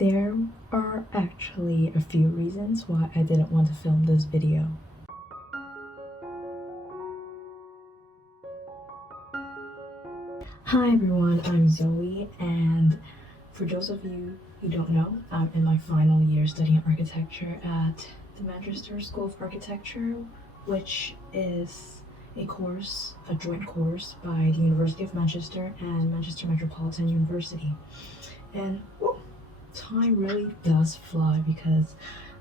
There are actually a few reasons why I didn't want to film this video. Hi everyone, I'm Zoe, and for those of you who don't know, I'm in my final year studying architecture at the Manchester School of Architecture, which is a joint course by the University of Manchester and Manchester Metropolitan University. And time really does fly because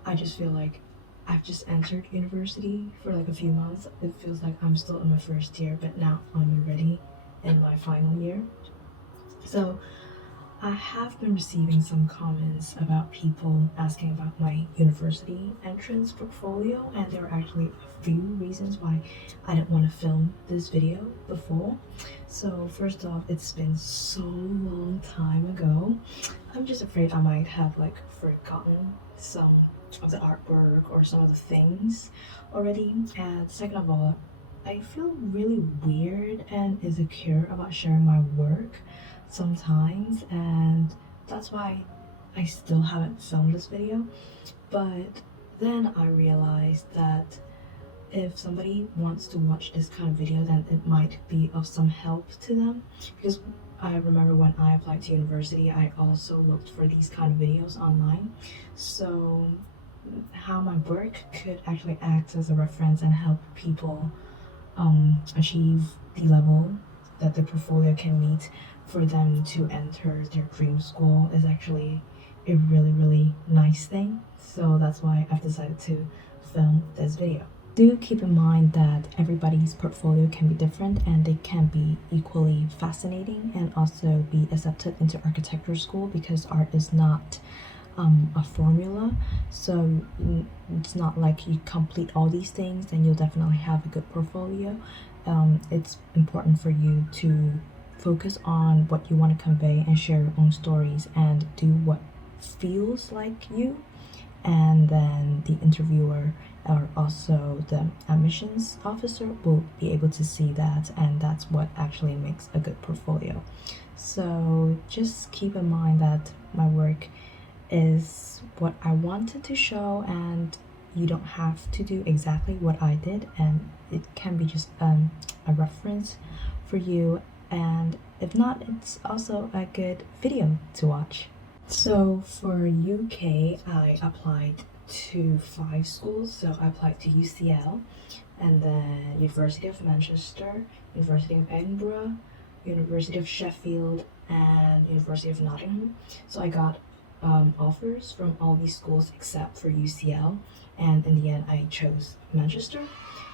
I just feel like I've just entered university for like a few months. It feels like I'm still in my first year, but now I'm already in my final year. So I have been receiving some comments about people asking about my university entrance portfolio, and there are actually a few reasons why I didn't want to film this video before. So first off, it's been so long time ago. I'm just afraid I might have like forgotten some of the artwork or some of the things already. And second of all, I feel really weird and insecure about sharing my work sometimes, and that's why I still haven't filmed this video. But then I realized that if somebody wants to watch this kind of video, then it might be of some help to them, because I remember when I applied to university, I also looked for these kind of videos online. So how my work could actually act as a reference and help people achieve the level that the portfolio can meet for them to enter their dream school is actually a really nice thing. So that's why I've decided to film this video. Do keep in mind that everybody's portfolio can be different and they can be equally fascinating and also be accepted into architecture school, because art is not a formula. So it's not like you complete all these things then you'll definitely have a good portfolio. It's important for you to focus on what you want to convey and share your own stories and do what feels like you, and then the interviewer or also the admissions officer will be able to see that, and that's what actually makes a good portfolio. So just keep in mind that my work is what I wanted to show, and you don't have to do exactly what I did, and it can be just a reference for you, and if not, it's also a good video to watch. So for UK, I applied to 5 schools. So I applied to UCL, and then University of Manchester, University of Edinburgh, University of Sheffield, and University of Nottingham. So I got offers from all these schools except for UCL, and in the end I chose Manchester.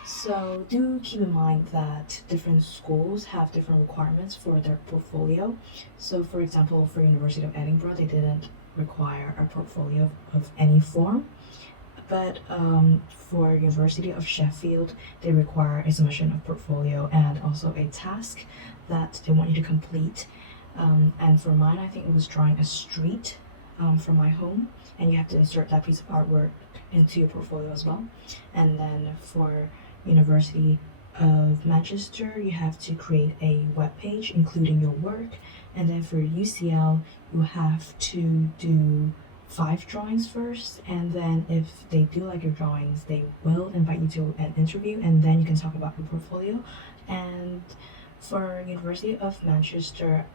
So do keep in mind that different schools have different requirements for their portfolio. So for example, for University of Edinburgh, they didn't require a portfolio of any form, but for University of Sheffield, they require a submission of portfolio and also a task that they want you to complete. And for mine, I think it was drawing a street from my home, and you have to insert that piece of artwork into your portfolio as well. And then for University of Manchester, you have to create a web page including your work. And then for UCL, you have to do 5 drawings first, and then if they do like your drawings, they will invite you to an interview, and then you can talk about your portfolio. And for University of Manchester,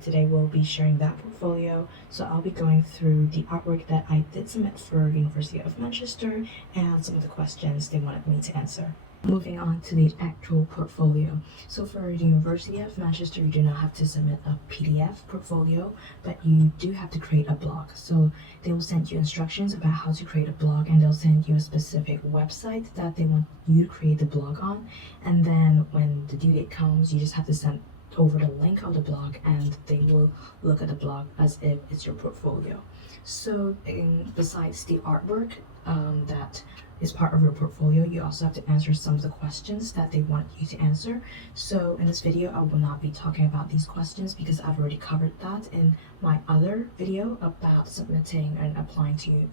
today we'll be sharing that portfolio. So I'll be going through the artwork that I did submit for University of Manchester and some of the questions they wanted me to answer. Moving on to the actual portfolio. So for the University of Manchester, you do not have to submit a PDF portfolio, but you do have to create a blog. So they will send you instructions about how to create a blog, and they'll send you a specific website that they want you to create the blog on. And then when the due date comes, you just have to send over the link of the blog, and they will look at the blog as if it's your portfolio. So besides the artwork that is part of your portfolio, you also have to answer some of the questions that they want you to answer. So in this video, I will not be talking about these questions because I've already covered that in my other video about submitting and applying to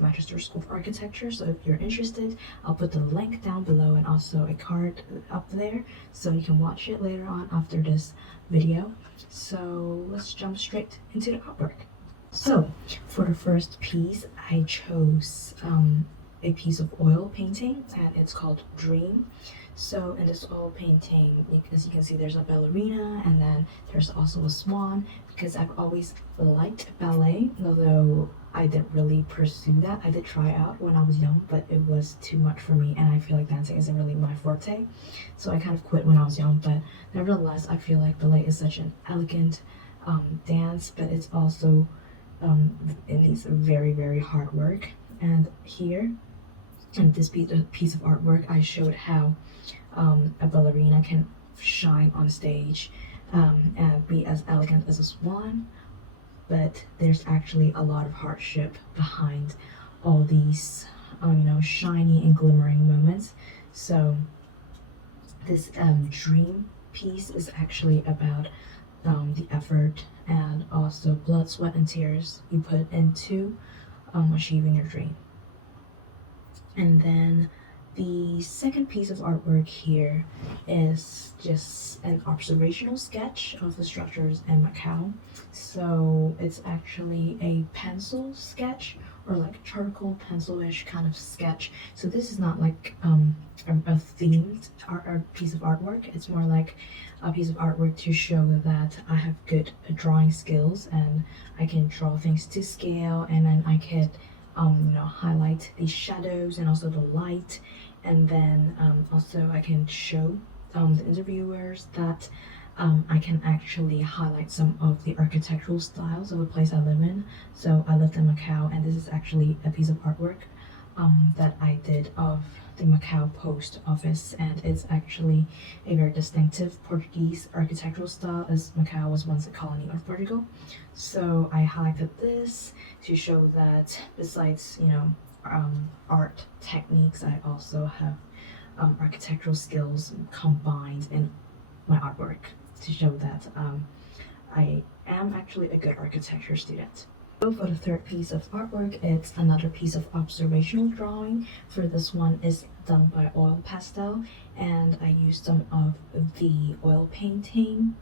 Manchester School of Architecture. So if you're interested, I'll put the link down below and also a card up there so you can watch it later on after this video. So let's jump straight into the artwork. So For the first piece, I chose a piece of oil painting, and it's called Dream. So in this oil painting, as you can see, there's a ballerina, and then there's also a swan, because I've always liked ballet, although I didn't really pursue that. I did try out when I was young, but it was too much for me, and I feel like dancing isn't really my forte. So I kind of quit when I was young, but nevertheless, I feel like ballet is such an elegant dance, but it's also it needs very, very hard work. And here, in this piece of artwork, I showed how a ballerina can shine on stage and be as elegant as a swan, but there's actually a lot of hardship behind all these shiny and glimmering moments. So this dream piece is actually about the effort and also blood, sweat, and tears you put into achieving your dream. And then the second piece of artwork here is just an observational sketch of the structures in Macau. So it's actually a pencil sketch, or like charcoal pencil-ish kind of sketch. So this is not like a themed art piece of artwork. It's more like a piece of artwork to show that I have good drawing skills and I can draw things to scale, and then I could highlight the shadows and also the light, and then also I can show the interviewers that I can actually highlight some of the architectural styles of the place I live in. So I lived in Macau, and this is actually a piece of artwork that I did of the Macau post office, and it's actually a very distinctive Portuguese architectural style, as Macau was once a colony of Portugal. So I highlighted this to show that besides art techniques, I also have architectural skills combined in my artwork to show that I am actually a good architecture student. So for the third piece of artwork, it's another piece of observational drawing. For this one is done by oil pastel, and I used some of the oil painting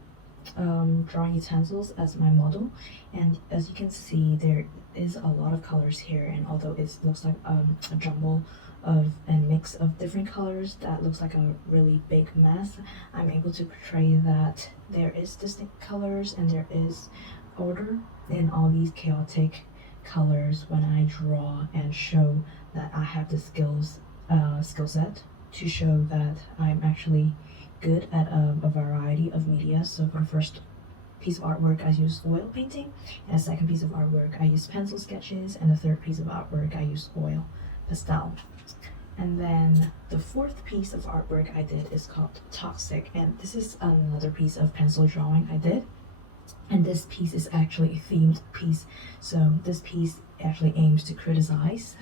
drawing utensils as my model. And as you can see, there is a lot of colors here, and although it looks like a jumble of a mix of different colors that looks like a really big mess, I'm able to portray that there is distinct colors and there is order in all these chaotic colors when I draw, and show that I have the skill set to show that I'm actually good at a variety of media. So for the first piece of artwork, I used oil painting, and the second piece of artwork, I used pencil sketches, and the third piece of artwork, I used oil pastel. And then the fourth piece of artwork I did is called Toxic, and this is another piece of pencil drawing I did. And this piece is actually a themed piece. So this piece actually aims to criticize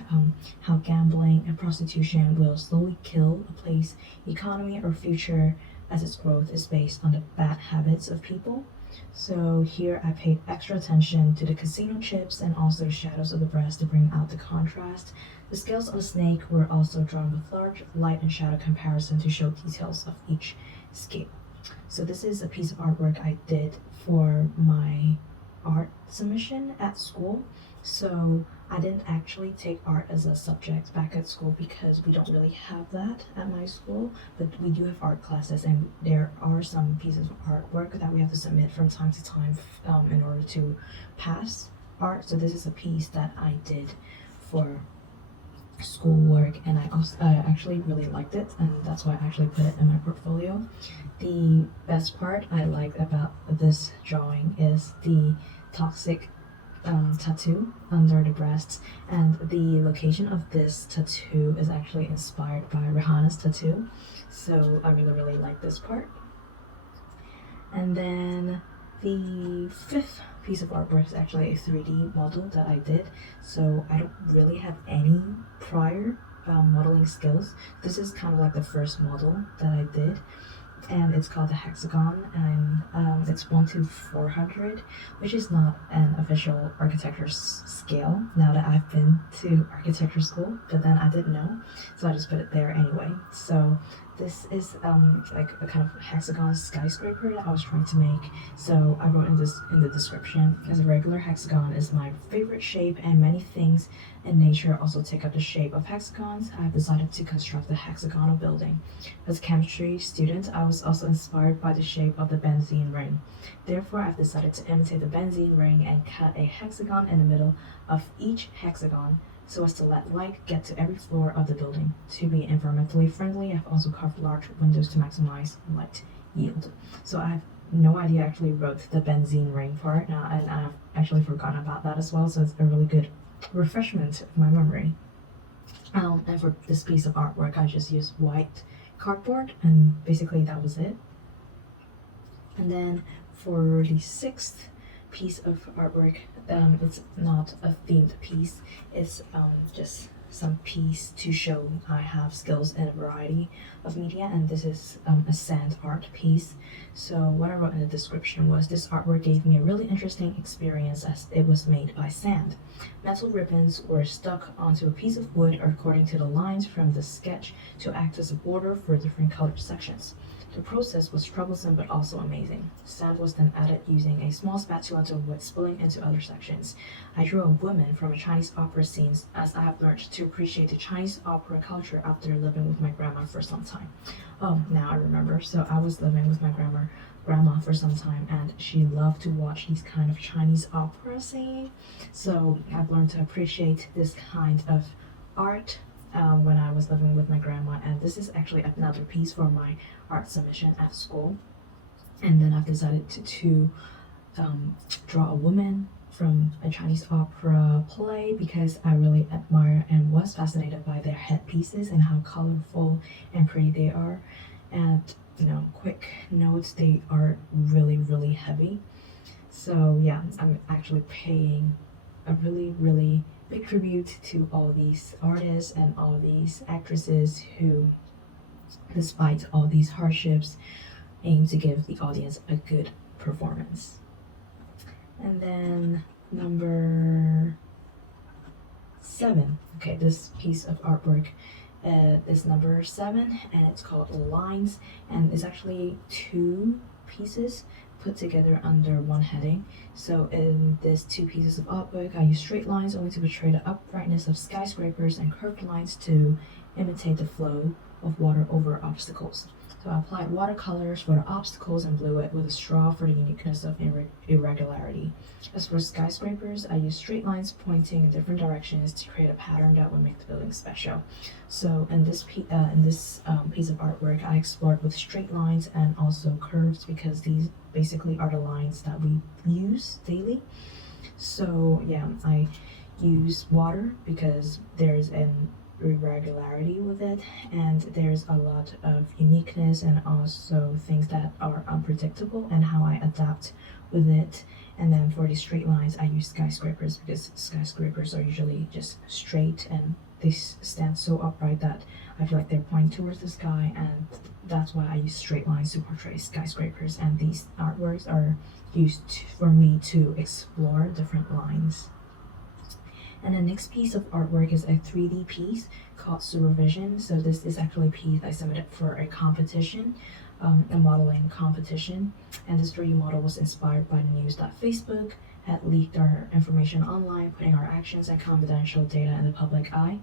how gambling and prostitution will slowly kill a place, economy, or future, as its growth is based on the bad habits of people. So here I paid extra attention to the casino chips and also the shadows of the breast to bring out the contrast. The scales on the snake were also drawn with large light and shadow comparison to show details of each scale. So this is a piece of artwork I did for my art submission at school. So I didn't actually take art as a subject back at school because we don't really have that at my school, but we do have art classes, and there are some pieces of artwork that we have to submit from time to time in order to pass art. So this is a piece that I did for schoolwork, and I actually really liked it, and that's why I actually put it in my portfolio. The best part I liked about this drawing is the toxic tattoo under the breasts, and the location of this tattoo is actually inspired by Rihanna's tattoo, so I really like this part. And then the fifth piece of artwork is actually a 3D model that I did, so I don't really have any prior modeling skills. This is kind of like the first model that I did, and it's called the hexagon, and it's 1:400, which is not an official architecture scale now that I've been to architecture school, but then I didn't know, so I just put it there anyway. So this is like a kind of hexagon skyscraper that I was trying to make. So I wrote in the description, as a regular hexagon is my favorite shape, and many things in nature also take up the shape of hexagons. I have decided to construct a hexagonal building. As a chemistry student, I was also inspired by the shape of the benzene ring. Therefore, I've decided to imitate the benzene ring and cut a hexagon in the middle of each hexagon so as to let light get to every floor of the building. To be environmentally friendly, I've also carved large windows to maximize light yield. So I have no idea I actually wrote the benzene ring part now, and I've actually forgotten about that as well, so it's a really good refreshment of my memory. And for this piece of artwork, I just used white cardboard, and basically that was it. And then for the sixth piece of artwork, it's not a themed piece, it's just some piece to show I have skills in a variety of media, and this is a sand art piece. So what I wrote in the description was, this artwork gave me a really interesting experience as it was made by sand. Metal ribbons were stuck onto a piece of wood according to the lines from the sketch to act as a border for different colored sections. The process was troublesome but also amazing. Sand was then added using a small spatula to avoid spilling into other sections. I drew a woman from a Chinese opera scene, as I have learned to appreciate the Chinese opera culture after living with my grandma for some time. Oh, now I remember. So I was living with my grandma for some time, and she loved to watch these kind of Chinese opera singing. So I've learned to appreciate this kind of art when I was living with my grandma, and this is actually another piece for my art submission at school. And then I've decided to draw a woman from a Chinese opera play because I really admire and was fascinated by their headpieces and how colorful and pretty they are. And quick notes, they are really, really heavy. So yeah, I'm actually paying a really, really big tribute to all these artists and all these actresses who, despite all these hardships, aim to give the audience a good performance. And then number 7. Okay, this piece of artwork is number 7, and it's called Lines, and it's actually 2 pieces put together under one heading. So in these 2 pieces of artwork, I use straight lines only to portray the uprightness of skyscrapers and curved lines to imitate the flow of water over obstacles. So I applied watercolors for the obstacles and blew it with a straw for the uniqueness of irregularity. As for skyscrapers, I used straight lines pointing in different directions to create a pattern that would make the building special. So in this piece of artwork, I explored with straight lines and also curves because these basically are the lines that we use daily. So yeah, I use water because there's an irregularity with it, and there's a lot of uniqueness and also things that are unpredictable and how I adapt with it. And then for the straight lines, I use skyscrapers because skyscrapers are usually just straight and they stand so upright that I feel like they're pointing towards the sky, and that's why I use straight lines to portray skyscrapers, and these artworks are used for me to explore different lines. And the next piece of artwork is a 3D piece called Supervision. So this is actually a piece I submitted for a competition, a modeling competition. And this 3D model was inspired by the news that Facebook had leaked our information online, putting our actions and confidential data in the public eye.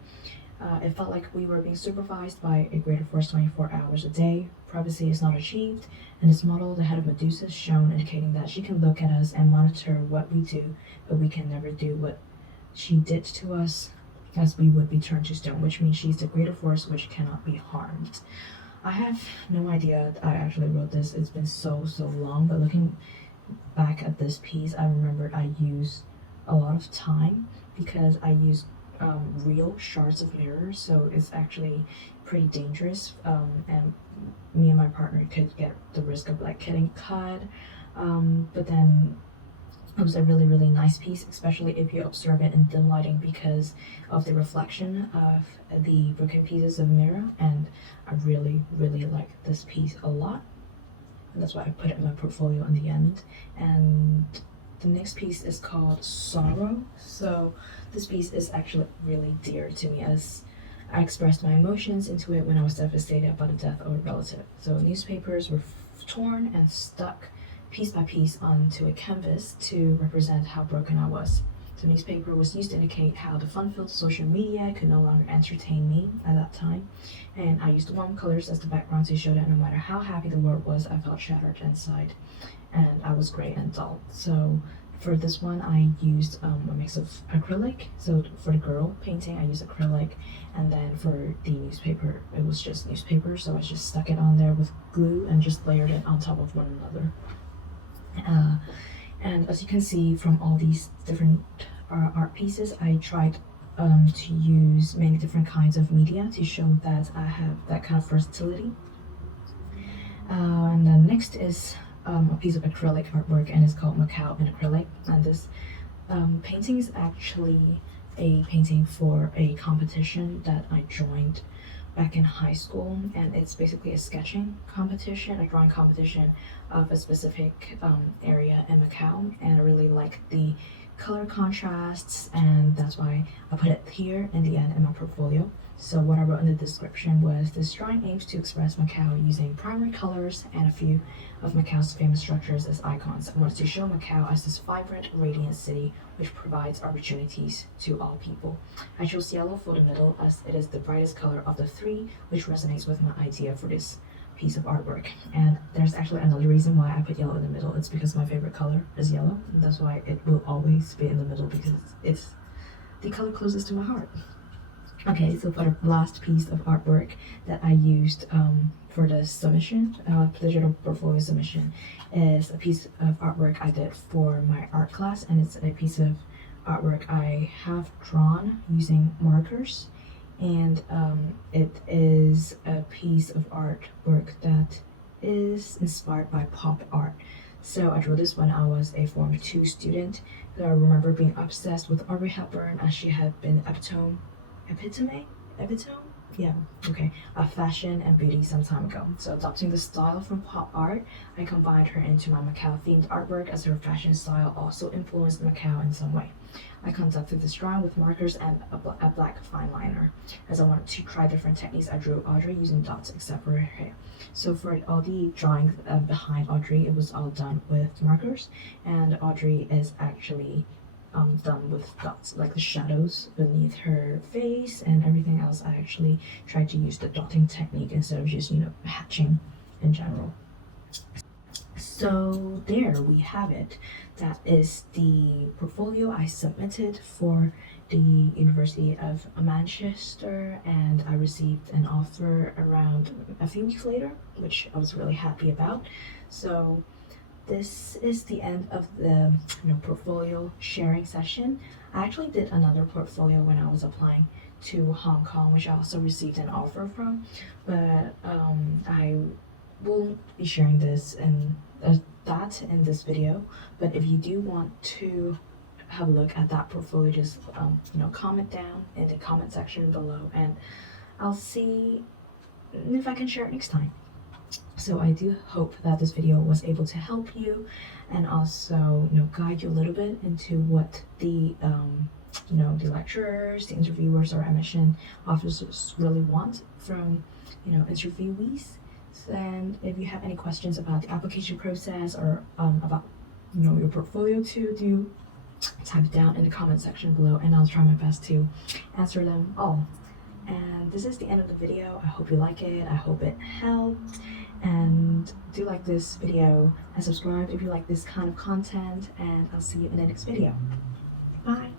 It felt like we were being supervised by a greater force 24 hours a day. Privacy is not achieved. In this model, the head of Medusa is shown, indicating that she can look at us and monitor what we do, but we can never do what she did to us, as we would be turned to stone, which means she's the greater force which cannot be harmed. I have no idea I actually wrote this. It's been so long, but looking back at this piece, I remembered I used a lot of time because I used real shards of mirror, so it's actually pretty dangerous, and me and my partner could get the risk of like getting cut, but then it was a really nice piece, especially if you observe it in dim lighting because of the reflection of the broken pieces of mirror, and I really like this piece a lot, and that's why I put it in my portfolio in the end. And the next piece is called Sorrow. So this piece is actually really dear to me, as I expressed my emotions into it when I was devastated about the death of a relative. So newspapers were torn and stuck piece by piece onto a canvas to represent how broken I was. So newspaper was used to indicate how the fun-filled social media could no longer entertain me at that time. And I used warm colors as the background to show that no matter how happy the world was, I felt shattered inside. And I was gray and dull. So for this one, I used a mix of acrylic. So for the girl painting, I used acrylic. And then for the newspaper, it was just newspaper. So I just stuck it on there with glue and just layered it on top of one another. And as you can see from all these different art pieces, I tried to use many different kinds of media to show that I have that kind of versatility. And then next is a piece of acrylic artwork, and it's called Macau in acrylic. And this painting is actually a painting for a competition that I joined back in high school, and it's basically a sketching competition, a drawing competition of a specific area in Macau, and I really like the color contrasts, and that's why I put it here in the end in my portfolio. So what I wrote in the description was, this drawing aims to express Macau using primary colors and a few of Macau's famous structures as icons. I wanted to show Macau as this vibrant, radiant city which provides opportunities to all people. I chose yellow for the middle as it is the brightest color of the three, which resonates with my idea for this piece of artwork. And there's actually another reason why I put yellow in the middle. It's because my favorite color is yellow, and that's why it will always be in the middle, because it's the color closest to my heart. Okay, so for the last piece of artwork that I used for the submission, digital portfolio submission, is a piece of artwork I did for my art class, and it's a piece of artwork I have drawn using markers, and it is a piece of artwork that is inspired by pop art. So I drew this when I was a Form 2 student. I remember being obsessed with Audrey Hepburn, as she had been epitome of fashion and beauty some time ago. So adopting the style from pop art, I combined her into my Macau themed artwork, as her fashion style also influenced Macau in some way. I conducted this drawing with markers and a black fine liner. As I wanted to try different techniques, I drew Audrey using dots except for her hair. So for all the drawings behind Audrey, it was all done with markers, and Audrey is actually done with dots, like the shadows beneath her face and everything else. I actually tried to use the dotting technique instead of just, hatching in general. So there we have it. That is the portfolio I submitted for the University of Manchester, and I received an offer around a few weeks later, which I was really happy about. So this is the end of the portfolio sharing session. I actually did another portfolio when I was applying to Hong Kong, which I also received an offer from, but I will be sharing this in this video. But if you do want to have a look at that portfolio, just comment down in the comment section below, and I'll see if I can share it next time. So I do hope that this video was able to help you, and also guide you a little bit into what the the lecturers, the interviewers, or admission officers really want from interviewees. And if you have any questions about the application process, or about your portfolio too, do type it down in the comment section below, and I'll try my best to answer them all. And this is the end of the video. I hope you like it. I hope it helped. And do like this video and subscribe if you like this kind of content, and I'll see you in the next video. Bye.